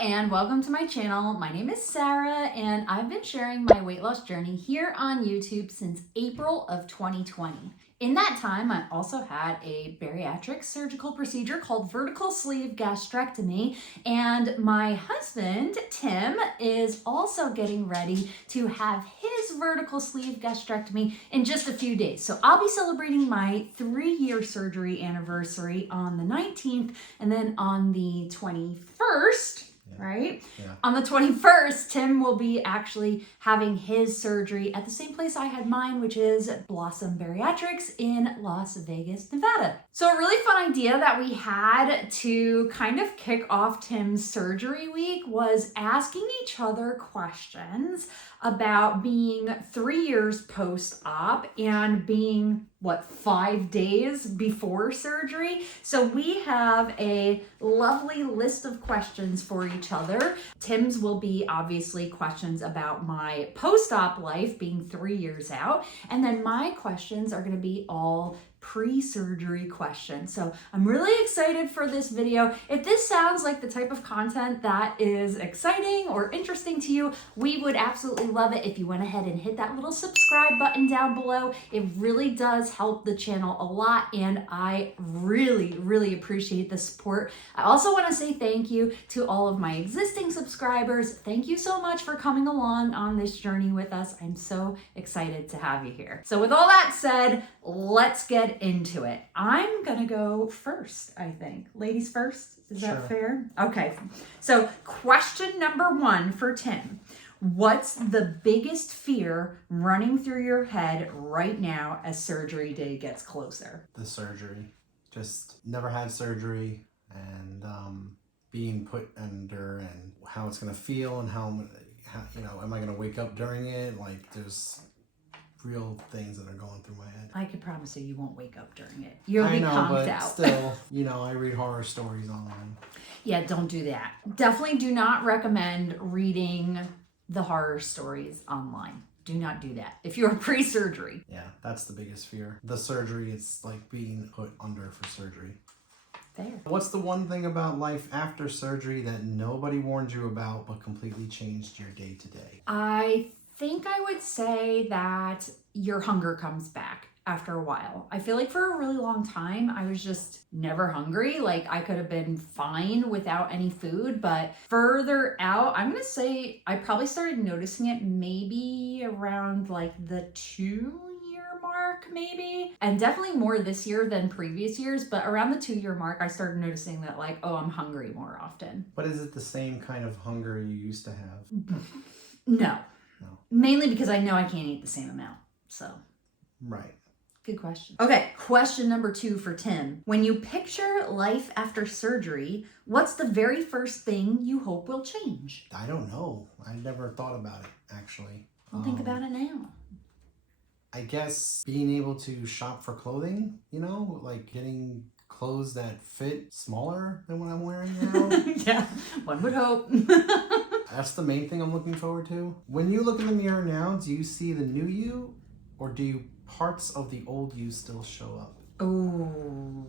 and welcome to my channel. My name is Sarah and I've been sharing my weight loss journey here on YouTube since April of 2020. In that time, I also had a bariatric surgical procedure called vertical sleeve gastrectomy, and my husband, Tim, is also getting ready to have his vertical sleeve gastrectomy in just a few days. So I'll be celebrating my 3-year surgery anniversary on the 19th, and then on the 21st, right? Yeah. On the 21st, Tim will be actually having his surgery at the same place I had mine, which is Blossom Bariatrics in Las Vegas, Nevada. So a really fun idea that we had to kind of kick off Tim's surgery week was asking each other questions about being 3 years post-op and being, 5 days before surgery. So we have a lovely list of questions for each other. Tim's will be obviously questions about my post-op life being 3 years out. And then my questions are gonna be all pre-surgery questions. So I'm really excited for this video. If this sounds like the type of content that is exciting or interesting to you, we would absolutely love it if you went ahead and hit that little subscribe button down below. It really does help the channel a lot, and I really appreciate the support. I also want to say thank you to all of my existing subscribers. Thank you so much for coming along on this journey with us. I'm so excited to have you here. So with all that said, let's get into it. I'm gonna go first, I think. Ladies first, is that fair? Okay, so question number 1 for Tim. What's the biggest fear running through your head right now as surgery day gets closer? The surgery. Just never had surgery, and being put under and how it's gonna feel and how am I gonna wake up during it? Like, there's real things that are going through my head. I could promise you won't wake up during it. You'll be conked out. Still, I read horror stories online. Yeah, don't do that. Definitely do not recommend reading the horror stories online. Do not do that if you're pre-surgery. Yeah, that's the biggest fear. The surgery, it's like being put under for surgery. Fair. What's the one thing about life after surgery that nobody warned you about but completely changed your day to day? I think I would say that your hunger comes back after a while. I feel like for a really long time, I was just never hungry. Like, I could have been fine without any food, but further out, I'm gonna say I probably started noticing it maybe around like the 2-year mark, maybe. And definitely more this year than previous years, but around the 2-year mark, I started noticing that like, oh, I'm hungry more often. But is it the same kind of hunger you used to have? No. Mainly because I know I can't eat the same amount, so. Right. Good question. Okay, question number 2 for Tim. When you picture life after surgery, what's the very first thing you hope will change? I don't know. I never thought about it, actually. Well, think about it now. I guess being able to shop for clothing, like getting clothes that fit smaller than what I'm wearing now. Yeah, one would hope. That's the main thing I'm looking forward to. When you look in the mirror now, do you see the new you, or do parts of the old you still show up? Oh,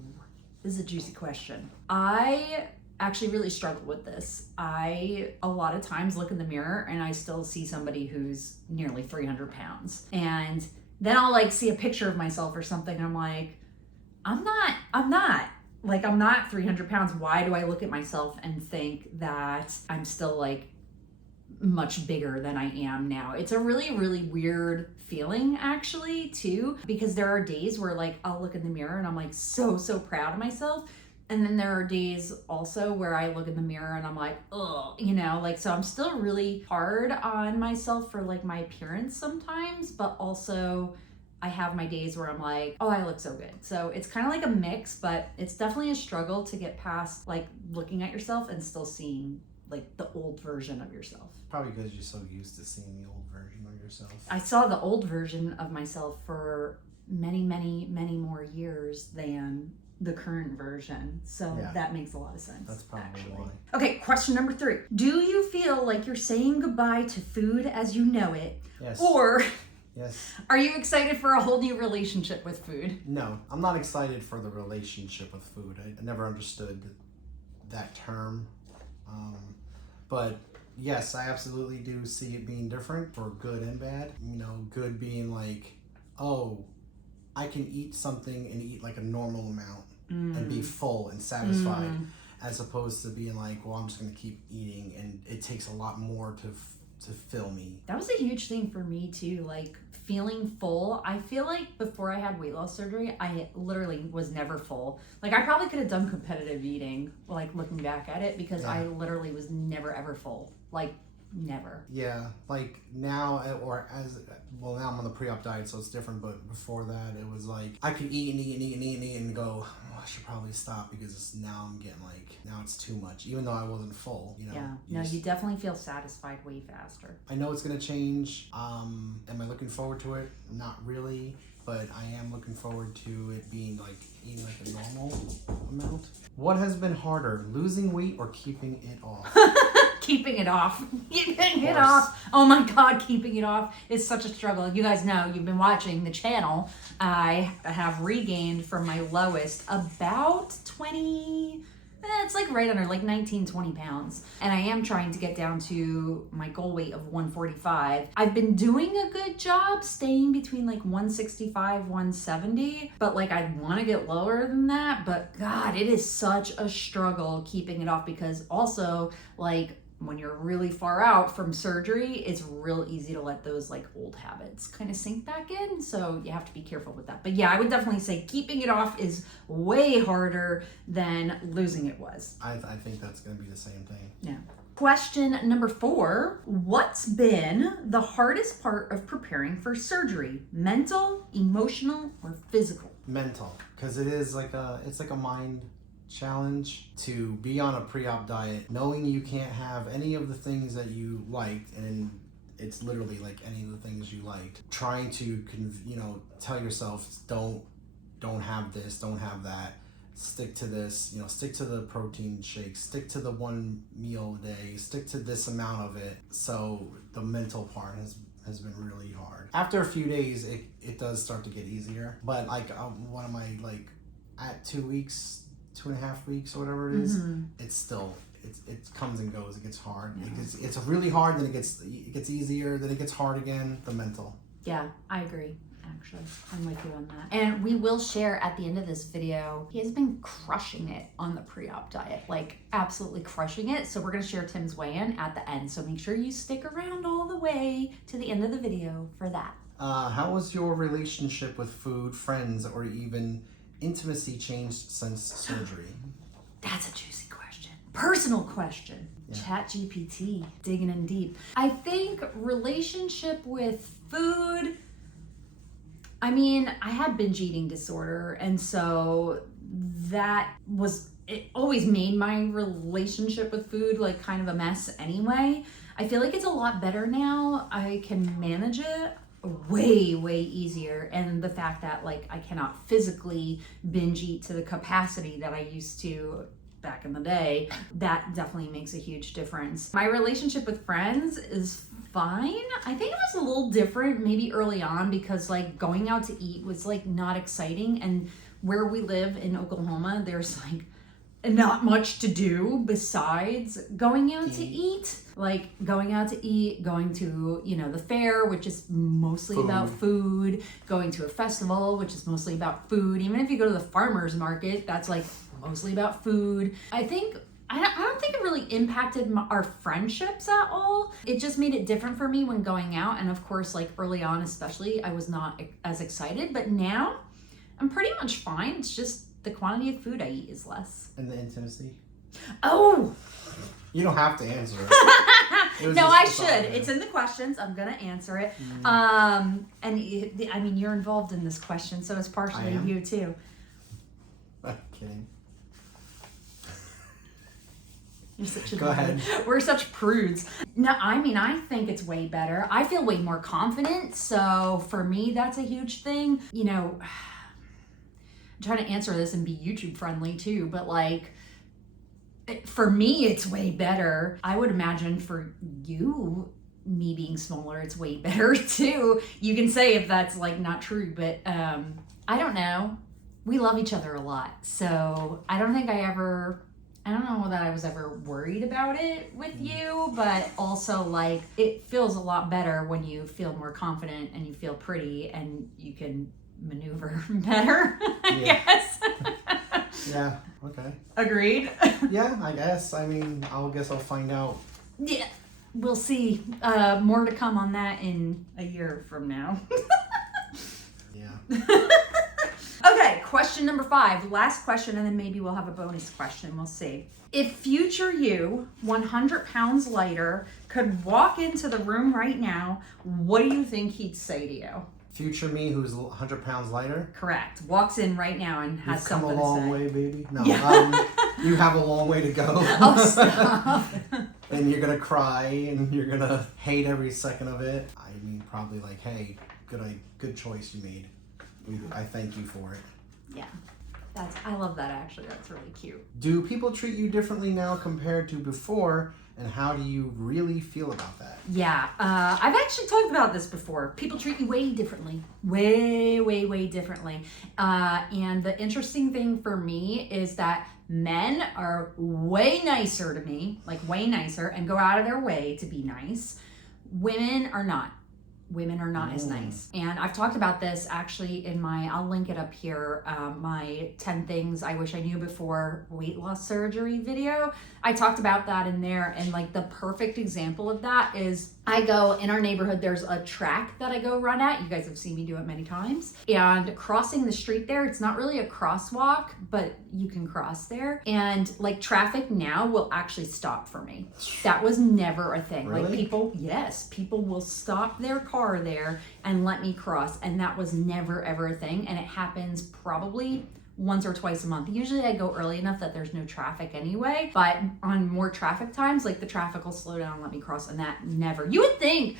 this is a juicy question. I actually really struggle with this. I, a lot of times, look in the mirror and I still see somebody who's nearly 300 pounds. And then I'll like see a picture of myself or something and I'm like, I'm not 300 pounds. Why do I look at myself and think that I'm still like much bigger than I am now? It's a really weird feeling actually too, because there are days where like I'll look in the mirror and I'm like so proud of myself. And then there are days also where I look in the mirror and I'm like, ugh, so I'm still really hard on myself for like my appearance sometimes, but also I have my days where I'm like, oh, I look so good. So it's kind of like a mix, but it's definitely a struggle to get past like looking at yourself and still seeing like the old version of yourself. Probably because you're so used to seeing the old version of yourself. I saw the old version of myself for many more years than the current version. So yeah, that makes a lot of sense. That's probably actually why. Okay, question number 3. Do you feel like you're saying goodbye to food as you know it? Yes. Or yes, are you excited for a whole new relationship with food? No, I'm not excited for the relationship with food. I never understood that term. But yes, I absolutely do see it being different for good and bad. You know, good being like, oh, I can eat something and eat like a normal amount and be full and satisfied, as opposed to being like, well, I'm just going to keep eating and it takes a lot more to fill me. That was a huge thing for me too, like feeling full. I feel like before I had weight loss surgery, I literally was never full. Like I probably could have done competitive eating, like looking back at it, because I literally was never ever full. Like never. Yeah, like now, now I'm on the pre-op diet, so it's different, but before that it was like I could eat and go, oh, I should probably stop because now I'm getting like, now it's too much, even though I wasn't full, you know. Yeah, no, you definitely feel satisfied way faster. I know it's gonna change. Am I looking forward to it? Not really, but I am looking forward to it being like eating like a normal amount. What has been harder, losing weight or keeping it off? Keeping it off. Keeping it off. Oh my God, keeping it off is such a struggle. You guys know, you've been watching the channel. I have regained from my lowest about 20, it's like right under like 19, 20 pounds. And I am trying to get down to my goal weight of 145. I've been doing a good job staying between like 165, 170, but like I want to get lower than that. But God, it is such a struggle keeping it off, because also like when you're really far out from surgery, it's real easy to let those like old habits kind of sink back in. So you have to be careful with that. But yeah, I would definitely say keeping it off is way harder than losing it was. I think that's going to be the same thing. Yeah. Question number 4, what's been the hardest part of preparing for surgery? Mental, emotional, or physical? Mental, because it is like it's like a mind challenge to be on a pre-op diet, knowing you can't have any of the things that you liked, and it's literally like any of the things you liked. Trying to tell yourself, don't have this, don't have that, stick to this, stick to the protein shakes, stick to the one meal a day, stick to this amount of it. So the mental part has been really hard. After a few days, it does start to get easier, but like what am I like at 2 weeks, 2.5 weeks or whatever it is, it's still, it comes and goes. It gets hard. Yeah. It's really hard, then it gets easier, then it gets hard again. The mental. Yeah, I agree. Actually, I'm with you on that. And we will share at the end of this video, he has been crushing it on the pre-op diet, like absolutely crushing it. So we're going to share Tim's weigh-in at the end. So make sure you stick around all the way to the end of the video for that. How was your relationship with food, friends, or even intimacy changed since surgery? That's a juicy question. Personal question. Yeah. ChatGPT, digging in deep. I think relationship with food, I mean, I had binge eating disorder, and so it always made my relationship with food like kind of a mess anyway. I feel like it's a lot better now. I can manage it way easier, and the fact that like I cannot physically binge eat to the capacity that I used to back in the day, that definitely makes a huge difference. My relationship with friends is fine. I think it was a little different maybe early on, because like going out to eat was like not exciting, and where we live in Oklahoma, there's like not much to do besides going out to eat. Like going out to eat, going to, the fair, which is mostly about food, going to a festival, which is mostly about food. Even if you go to the farmer's market, that's like mostly about food. I don't think it really impacted our friendships at all. It just made it different for me when going out. And of course, like early on, especially, I was not as excited, but now I'm pretty much fine. It's just the quantity of food I eat is less. And the intimacy? Oh! You don't have to answer it. No, I should. It's in the questions. I'm going to answer it. And I mean, you're involved in this question, so it's partially you too. I'm kidding. You're such a Go ahead. We're such prudes. No, I mean, I think it's way better. I feel way more confident. So for me, that's a huge thing. I'm trying to answer this and be YouTube friendly too, but like, for me, it's way better. I would imagine for you, me being smaller, it's way better too. You can say if that's like not true, but I don't know. We love each other a lot. So I don't think I ever I don't know that I was ever worried about it with you, but also like it feels a lot better when you feel more confident and you feel pretty and you can maneuver better, I guess. Yeah, okay. Agreed? Yeah, I guess. I mean, I'll find out. Yeah, we'll see. More to come on that in a year from now. Yeah. Okay, question number 5. Last question, and then maybe we'll have a bonus question. We'll see. If future you, 100 pounds lighter, could walk into the room right now, what do you think he'd say to you? Future me, who's 100 pounds lighter. Correct. Walks in right now and has You've come something a long to say. way, baby. No, Yeah. You have a long way to go. Oh, stop. And you're gonna cry, and you're gonna hate every second of it. I mean, probably like, hey, good choice you made. I thank you for it. Yeah. I love that actually. That's really cute. Do people treat you differently now compared to before? And how do you really feel about that? Yeah, I've actually talked about this before. People treat you way differently. Way, way, way differently. And the interesting thing for me is that men are way nicer to me, like way nicer, and go out of their way to be nice. Women are not. Women are not as nice. And I've talked about this actually in I'll link it up here, my 10 things I wish I knew before weight loss surgery video. I talked about that in there, and like the perfect example of that is I go in our neighborhood, there's a track that I go run at. You guys have seen me do it many times. And crossing the street there, it's not really a crosswalk, but you can cross there. And like traffic now will actually stop for me. That was never a thing. Really? Like people will stop their car there and let me cross. And that was never ever a thing. And it happens probably once or twice a month. Usually I go early enough that there's no traffic anyway, but on more traffic times, like the traffic will slow down and let me cross, and that never. You would think,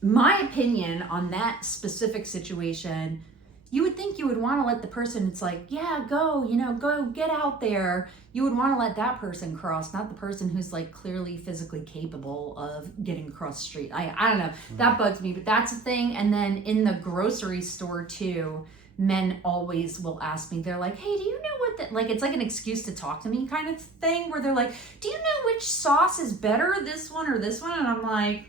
my opinion on that specific situation, you would think you would want to let the person, it's like, yeah, go get out there. You would want to let that person cross, not the person who's like clearly physically capable of getting across the street. I don't know. That bugs me, but that's a thing. And then in the grocery store too, men always will ask me, they're like, hey, do you know what that, like, it's like an excuse to talk to me kind of thing, where they're like, do you know which sauce is better, this one or this one? And I'm like,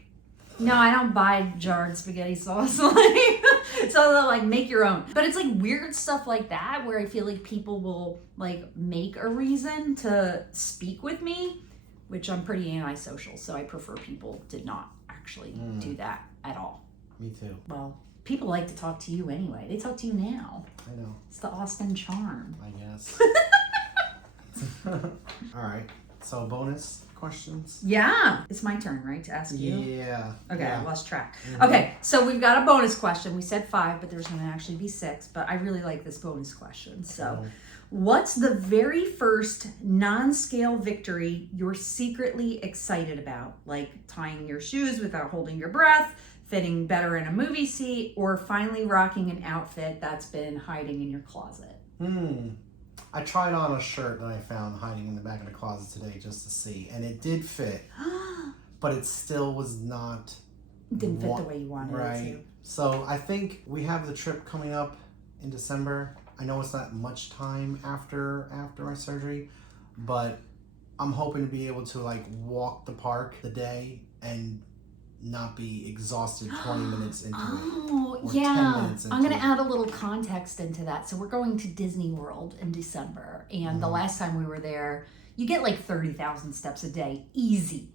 no, I don't buy jarred spaghetti sauce. Like, so they'll like make your own. But it's like weird stuff like that where I feel like people will like make a reason to speak with me, which I'm pretty antisocial, so I prefer people did not actually do that at all. Me too. Well, people like to talk to you anyway. They talk to you now. I know. It's the Austin charm. I guess. All right. So bonus questions? Yeah. It's my turn, right, to ask you? Yeah. Okay, Yeah. I lost track. Okay, so we've got a bonus question. We said 5, but there's going to actually be 6. But I really like this bonus question. So, what's the very first non-scale victory you're secretly excited about? Like tying your shoes without holding your breath, fitting better in a movie seat, or finally rocking an outfit that's been hiding in your closet? I tried on a shirt that I found hiding in the back of the closet today just to see, and it did fit, but it still was not... Didn't fit the way you wanted it to. So I think we have the trip coming up in December. I know it's not much time after my surgery, but I'm hoping to be able to like walk the park the day and not be exhausted 20 minutes into it. Oh, or yeah. 10 minutes into I'm going to it. add a little context into that. So we're going to Disney World in December. And the last time we were there, you get like 30,000 steps a day. Easy.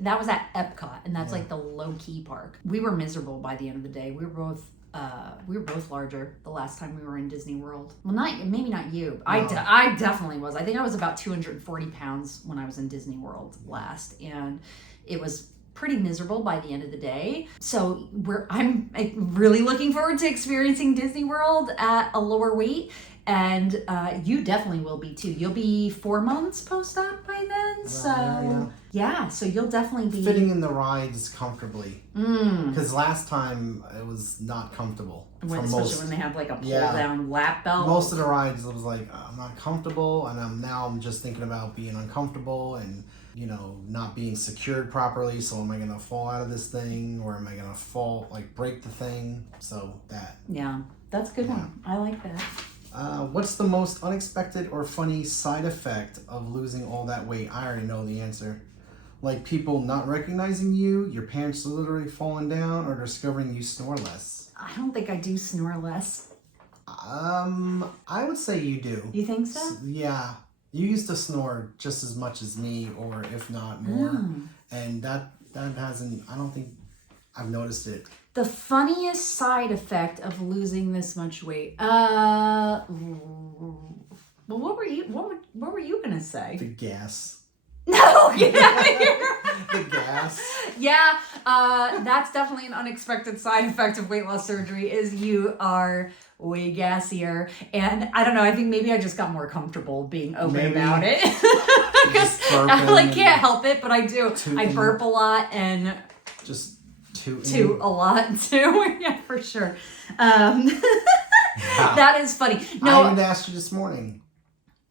That was at Epcot. And that's like the low-key park. We were miserable by the end of the day. We were both larger the last time we were in Disney World. Well, maybe not you. No. I definitely was. I think I was about 240 pounds when I was in Disney World last. And it was pretty miserable by the end of the day. So I'm really looking forward to experiencing Disney World at a lower weight. And you definitely will be too. You'll be 4 months post-op by then. So yeah, so you'll definitely be fitting in the rides comfortably. Because last time it was not comfortable. Especially when they have like a pull-down lap belt. Most of the rides, I was like, I'm not comfortable, and I'm just thinking about being uncomfortable and not being secured properly. So am I gonna fall out of this thing, or am I gonna break the thing? So that. Yeah, that's a good one. I like that. What's the most unexpected or funny side effect of losing all that weight? I already know the answer. Like people not recognizing you, your pants literally falling down, or discovering you snore less. I don't think I do snore less. I would say you do. You think so? Yeah. You used to snore just as much as me, or if not more. Mm. And that hasn't, I don't think I've noticed it. The funniest side effect of losing this much weight. Well, what were you gonna say? The gas. No, get out of here. The gas. Yeah, that's definitely an unexpected side effect of weight loss surgery is you are way gassier. And I don't know, I think maybe I just got more comfortable being open about it. Because I like can't help it, but I do. Tooting. I burp a lot and Just tooting. toot a lot too. Yeah, for sure. That is funny. No, I even asked you this morning.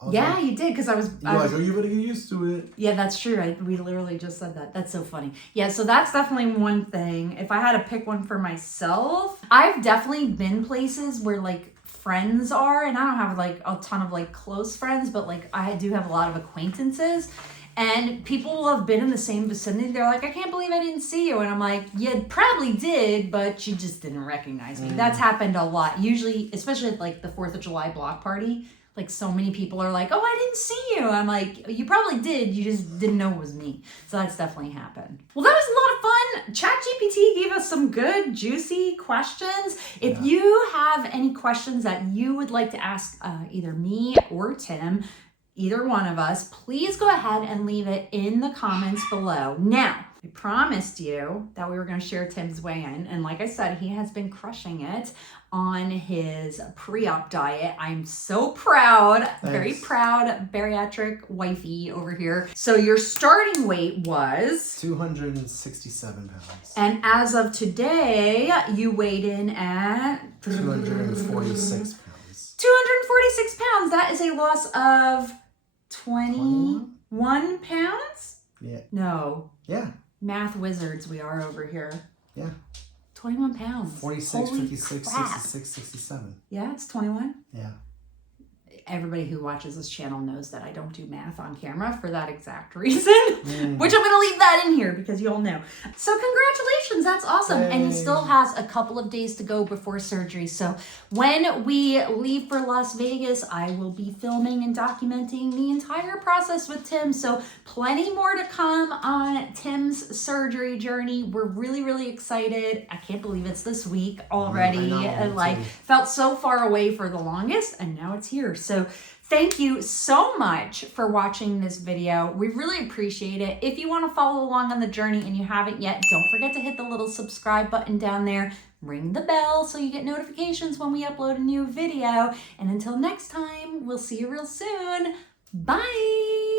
yeah, you did, because I was like, oh, you better get used to it. Yeah, that's true. We literally just said that. That's so funny. Yeah, so that's definitely one thing. If I had to pick one for myself, I've definitely been places where like friends are, and I don't have like a ton of like close friends, but like I do have a lot of acquaintances, and people will have been in the same vicinity. They're like, I can't believe I didn't see you. And I'm like, you probably did, but you just didn't recognize me. That's happened a lot. Usually, especially at like the 4th of July block party, like so many people are like, oh, I didn't see you. I'm like, you probably did. You just didn't know it was me. So that's definitely happened. Well, that was a lot of fun. ChatGPT gave us some good, juicy questions. If you have any questions that you would like to ask either me or Tim, either one of us, please go ahead and leave it in the comments below. Now, I promised you that we were going to share Tim's weigh-in, and like I said, he has been crushing it on his pre-op diet. I'm so proud, very proud bariatric wifey over here. So your starting weight was 267 pounds. And as of today, you weighed in at 246 pounds. 246 pounds. That is a loss of 21 pounds? Yeah. No. Yeah. Math wizards we are over here. Yeah. 21 pounds. 46, Holy 56, crap. 66, 67. Yeah, it's 21. Yeah. Everybody who watches this channel knows that I don't do math on camera for that exact reason, which I'm going to leave that in here because you all know. So congratulations, that's awesome. Yay. And he still has a couple of days to go before surgery. So when we leave for Las Vegas, I will be filming and documenting the entire process with Tim. So plenty more to come on Tim's surgery journey. We're really, really excited. I can't believe it's this week already. I know, Felt so far away for the longest, and now it's here. So thank you so much for watching this video. We really appreciate it. If you want to follow along on the journey and you haven't yet, don't forget to hit the little subscribe button down there. Ring the bell so you get notifications when we upload a new video. And until next time, we'll see you real soon. Bye.